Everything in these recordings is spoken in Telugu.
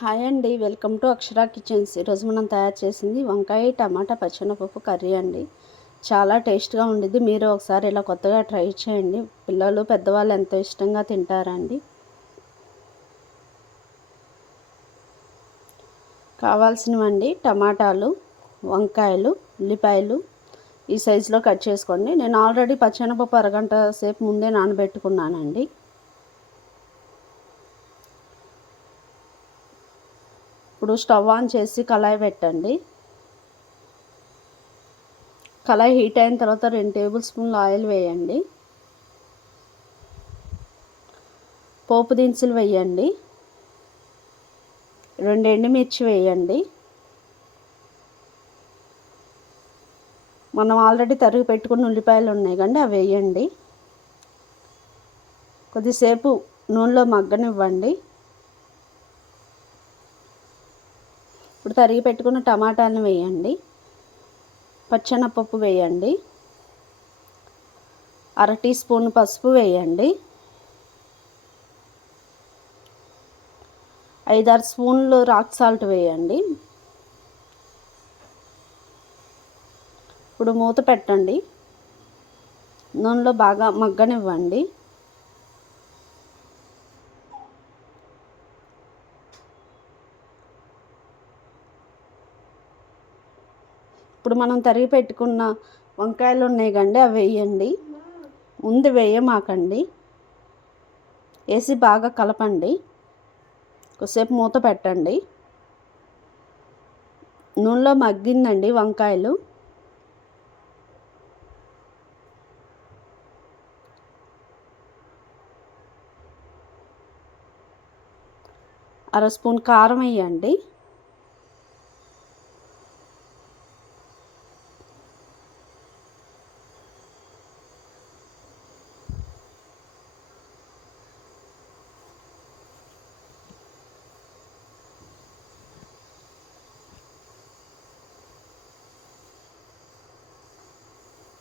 హాయ్ అండి, వెల్కమ్ టు అక్షర కిచెన్స్. ఈరోజు మనం తయారు చేసింది వంకాయ టమాటా పచ్చెనపప్పు కర్రీ అండి. చాలా టేస్ట్గా ఉండిద్ది. మీరు ఒకసారి ఇలా కొత్తగా ట్రై చేయండి. పిల్లలు పెద్దవాళ్ళు ఎంతో ఇష్టంగా తింటారండి. కావాల్సినవండి టమాటాలు, వంకాయలు, ఉల్లిపాయలు ఈ సైజులో కట్ చేసుకోండి. నేను ఆల్రెడీ పచ్చెనపప్పు అరగంట సేపు ముందే నానబెట్టుకున్నానండి. ఇప్పుడు స్టవ్ ఆన్ చేసి కళాయి పెట్టండి. కళాయి హీట్ అయిన తర్వాత 2 టేబుల్ స్పూన్ల ఆయిల్ వేయండి. పోపు దినుసులు వేయండి. 2 ఎండుమిర్చి వేయండి. మనం ఆల్రెడీ తరిగి పెట్టుకున్న ఉల్లిపాయలు ఉన్నాయి కండి, అవి వేయండి. కొద్దిసేపు నూనెలో మగ్గనివ్వండి. ఇప్పుడు తరిగి పెట్టుకున్న టమాటాలను వేయండి. పచ్చెనపప్పు వేయండి. 1/2 టీ స్పూన్ పసుపు వేయండి. 5-6 స్పూన్లు రాక్ సాల్ట్ వేయండి. ఇప్పుడు మూత పెట్టండి. నూనెలో బాగా మగ్గనివ్వండి. ఇప్పుడు మనం తరిగి పెట్టుకున్న వంకాయలు ఉన్నాయి కండి, అవి వేయండి. ముందు వేయమాకండి. వేసి బాగా కలపండి. కొద్దిసేపు మూత పెట్టండి. నూనెలో మగ్గిందండి వంకాయలు. అర స్పూన్ కారం వేయండి.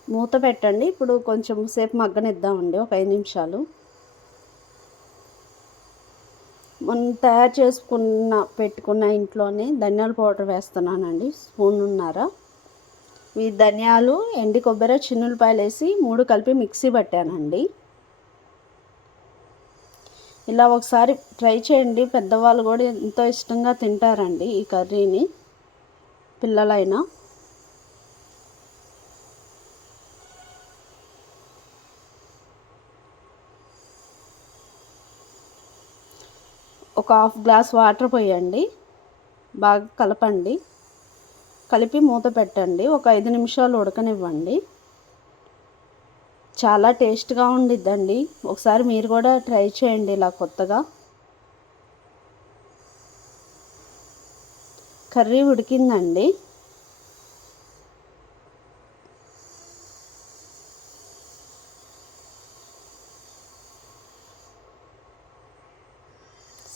మూత పెట్టండి. ఇప్పుడు కొంచెం సేపు మగ్గనిద్దామండి, ఒక 5 నిమిషాలు. మనం తయారు పెట్టుకున్న ఇంట్లోనే ధనియాల పౌడర్ వేస్తున్నానండి, స్పూన్నర. ఈ ధనియాలు, ఎండి కొబ్బరి, చిన్నులపాయలు వేసి 3 కలిపి మిక్సీ పట్టానండి. ఇలా ఒకసారి ట్రై చేయండి. పెద్దవాళ్ళు కూడా ఎంతో ఇష్టంగా తింటారండి ఈ కర్రీని, పిల్లలైనా. ఒక 1/2 గ్లాస్ వాటర్ పోయండి. బాగా కలపండి. కలిపి మూత పెట్టండి. ఒక 5 నిమిషాలు ఉడకనివ్వండి. చాలా టేస్ట్గా ఉండిద్దండి. ఒకసారి మీరు కూడా ట్రై చేయండి ఇలా కొత్తగా. కర్రీ ఉడికిందండి.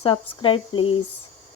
Subscribe please.